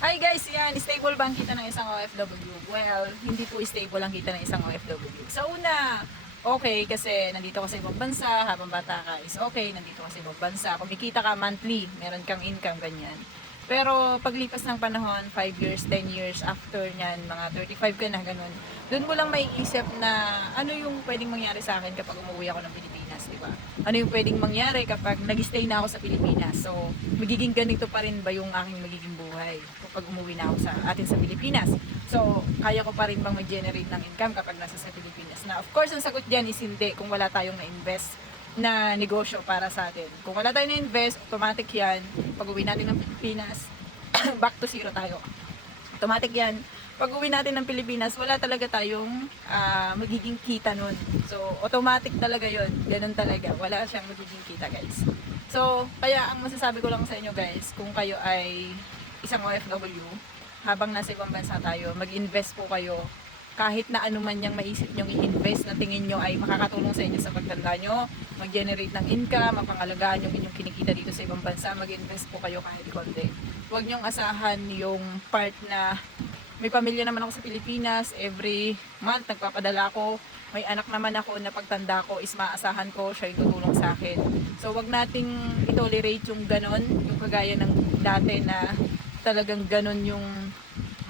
Hi guys, yan, stable ba ang kita ng isang OFW? Well, hindi po stable ang kita ng isang OFW. Sa una, okay kasi nandito ka sa ibang bansa, habang bata ka is okay, nandito ka sa ibang bansa, kumikita ka monthly, meron kang income, ganyan. Pero paglipas ng panahon, 5 years, 10 years after nyan, mga 35 ka na, ganun, doon mo lang maiisip na ano yung pwedeng mangyari sa akin kapag umuwi ako ng Pilipinas, di ba? Ano yung pwedeng mangyari kapag nag-stay na ako sa Pilipinas? So, magiging ganito pa rin ba yung aking magiging buhay kapag umuwi na ako sa atin sa Pilipinas? So, kaya ko pa rin bang mag-generate ng income kapag nasa sa Pilipinas? Na, of course, ang sagot diyan is hindi kung wala tayong na-invest na negosyo para sa atin. Kung wala tayong na-invest, automatic yan. Pag uwi natin ng Pilipinas, back to zero tayo. Automatic yan. Pag uwi natin ng Pilipinas, wala talaga tayong magiging kita nun. So, automatic talaga yon. Ganun talaga. Wala siyang magiging kita, guys. So, kaya ang masasabi ko lang sa inyo, guys, kung kayo ay isang OFW, habang nasa ibang bansa tayo, mag-invest po kayo kahit na ano man yung maisip nyong i-invest na tingin nyo ay makakatulong sa inyo sa pagtanda nyo, mag-generate ng income, mapangalagaan yung inyong kinikita dito sa ibang bansa, mag-invest po kayo kahit konti. Huwag nyong asahan yung part na may pamilya naman ako sa Pilipinas, every month nagpapadala ako, may anak naman ako na pagtanda ko is maasahan ko, siya yung tutulong sa akin. So wag nating i-tolerate yung ganon, yung kagaya ng dati na talagang ganon yung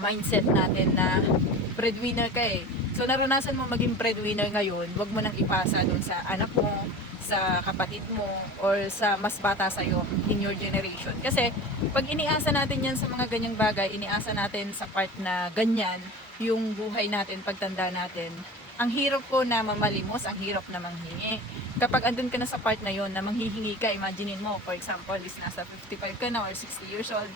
mindset natin na breadwinner ka eh. So naranasan mo maging breadwinner ngayon, wag mo nang ipasa dun sa anak mo, sa kapatid mo, or sa mas bata sa'yo in your generation. Kasi pag iniasa natin yan sa mga ganyang bagay, iniasa natin sa part na ganyan, yung buhay natin, pagtanda natin, ang hirap po na mamalimos, ang hirap na manghingi. Kapag andun ka na sa part na yon na manghihingi ka, imaginein mo, for example, is nasa 55 ka na or 60 years old,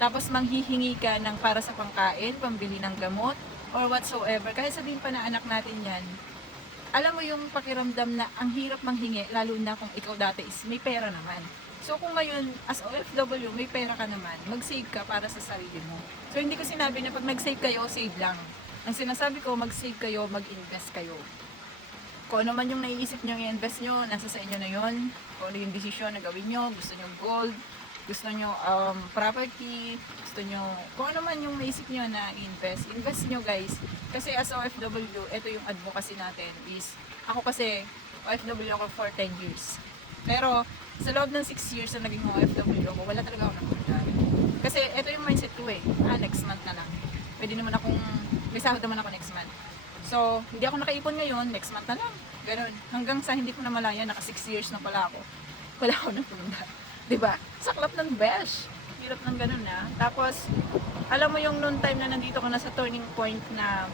tapos manghihingi ka ng para sa pangkain, pambili ng gamot, or whatsoever, kahit sabihin pa na anak natin yan, alam mo yung pakiramdam na ang hirap manghingi, lalo na kung ikaw dati is may pera naman. So kung ngayon, as OFW, may pera ka naman, mag-save ka para sa sarili mo. So hindi ko sinabi na pag nag-save kayo, save lang. Ang sinasabi ko, mag-save kayo, mag-invest kayo. Kung ano man yung naiisip nyo i-invest nyo, nasa sa inyo na yon. Kung ano yung desisyon na gawin nyo, gusto nyo gold, gusto nyo property, gusto nyo, kung ano man yung naisip nyo na invest, invest nyo guys. Kasi as OFW, ito yung advocacy natin is, ako kasi, OFW ako for 10 years. Pero, sa loob ng 6 years na naging OFW ako, wala talaga ako napuntahan. Kasi ito yung mindset ko eh, next month na lang. Pwede naman akong, may sahod naman ako next month. So, hindi ako nakaipon ngayon, next month na lang. Ganun. Hanggang sa hindi ko na malaya, naka 6 years na pala ako. Wala ako napunta. Diba? Saklap ng besh. Hirap ng ganun na. Tapos, alam mo yung noon time na nandito ka na sa turning point na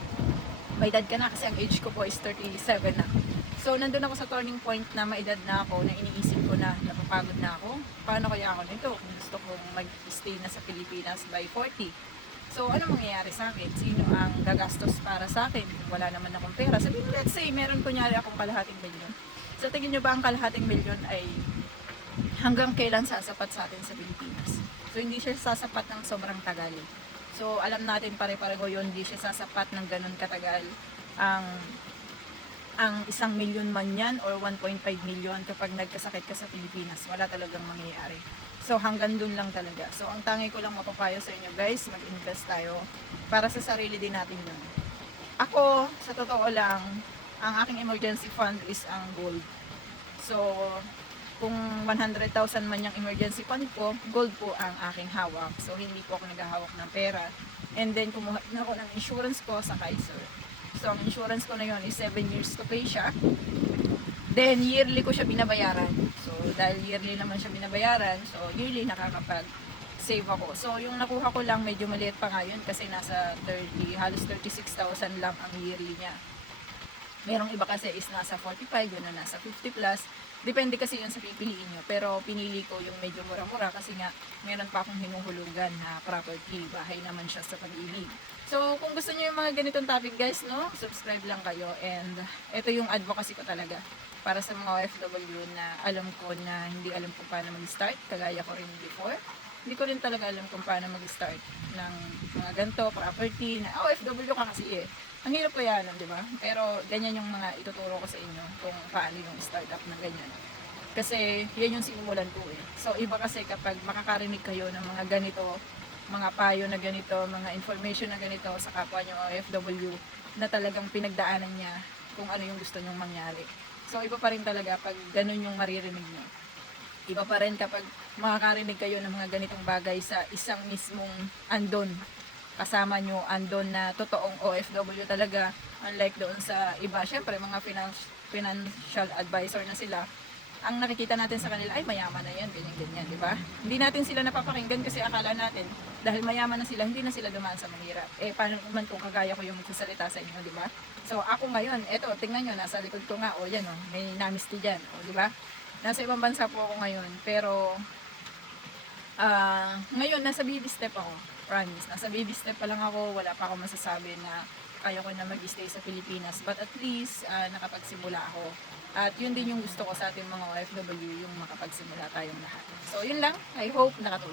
may edad ka na kasi ang age ko po is 37 na. So, nandun ako sa turning point na may edad na ako na iniisip ko na napapagod na ako. Paano kaya ako nito kung gusto kong mag-stay na sa Pilipinas by 40? So, ano mangyayari sa akin? Sino ang gagastos para sa akin? Wala naman akong pera. Sabihin, let's say, meron kunyari akong kalahating milyon. So, tingin nyo ba ang kalahating milyon ay hanggang kailan sasapat sa atin sa Pilipinas? So, hindi siya sasapat ng sobrang tagal. So, alam natin pare-pareho yun, hindi siya sasapat ng ganun katagal ang 1 milyon man yan or 1.5 million kapag nagkasakit ka sa Pilipinas. Wala talagang mangyayari. So, hanggang dun lang talaga. So, ang tangi ko lang mapapayo sa inyo guys, mag-invest tayo para sa sarili din natin yun. Ako, sa totoo lang, ang aking emergency fund is ang gold. So, kung 100,000 man yung emergency fund ko, gold po ang aking hawak. So, hindi po ako naghahawak ng pera. And then, kumuha na ako ng insurance ko sa Kaiser. So, ang insurance ko na yun is 7 years to pay siya. Then, yearly ko siya binabayaran. So, dahil yearly naman siya binabayaran, so, yearly nakakapag-save ako. So, yung nakuha ko lang, medyo maliit pa nga yun kasi nasa 30, halos 36,000 lang ang yearly niya. Merong iba kasi is nasa 45, gano'n nasa 50 plus. Depende kasi yun sa pipiliin nyo. Pero pinili ko yung medyo mura-mura kasi nga meron pa akong hinuhulugan na property. Bahay naman siya sa Pag-ibig. So kung gusto nyo yung mga ganitong topic guys, no, subscribe lang kayo. And ito yung advocacy ko talaga para sa mga OFW na alam ko na hindi alam kung paano mag-start. Kagaya ko rin before. Hindi ko rin talaga alam kung paano mag-start ng mga ganito, property, na OFW ka kasi eh. Ang hirap ko yan, di ba? Pero ganyan yung mga ituturo ko sa inyo kung paano yung startup na ganyan. Kasi yan yung simulan ko eh. So iba kasi kapag makakarinig kayo ng mga ganito mga payo na ganito, mga information na ganito sa kapwa nyo OFW na talagang pinagdaanan niya kung ano yung gusto nyong mangyari. So iba pa rin talaga pag ganun yung maririnig nyo. Iba pa rin kapag makakarinig kayo ng mga ganitong bagay sa isang mismong andon. Kasama nyo, andon na totoong OFW talaga. Unlike doon sa iba, syempre mga financial advisor na sila. Ang nakikita natin sa kanila ay mayaman na yan, ganyan-ganyan, di ba? Hindi natin sila napapakinggan kasi akala natin dahil mayaman na sila, hindi na sila dumaan sa mahirap. Paano naman kung kagaya ko yung magsasalita sa inyo, di ba? So ako ngayon, eto, tingnan nyo, nasa likod ko nga, o yan o, may namisti dyan, o di ba? Nasa ibang bansa po ako ngayon, pero ngayon nasa baby step ako, promise. Nasa baby step pa lang ako, wala pa ako masasabi na kaya ko na mag-stay sa Pilipinas. But at least, nakapagsimula ako. At yun din yung gusto ko sa ating mga OFW, yung makapagsimula tayong lahat. So yun lang, I hope nakatulong.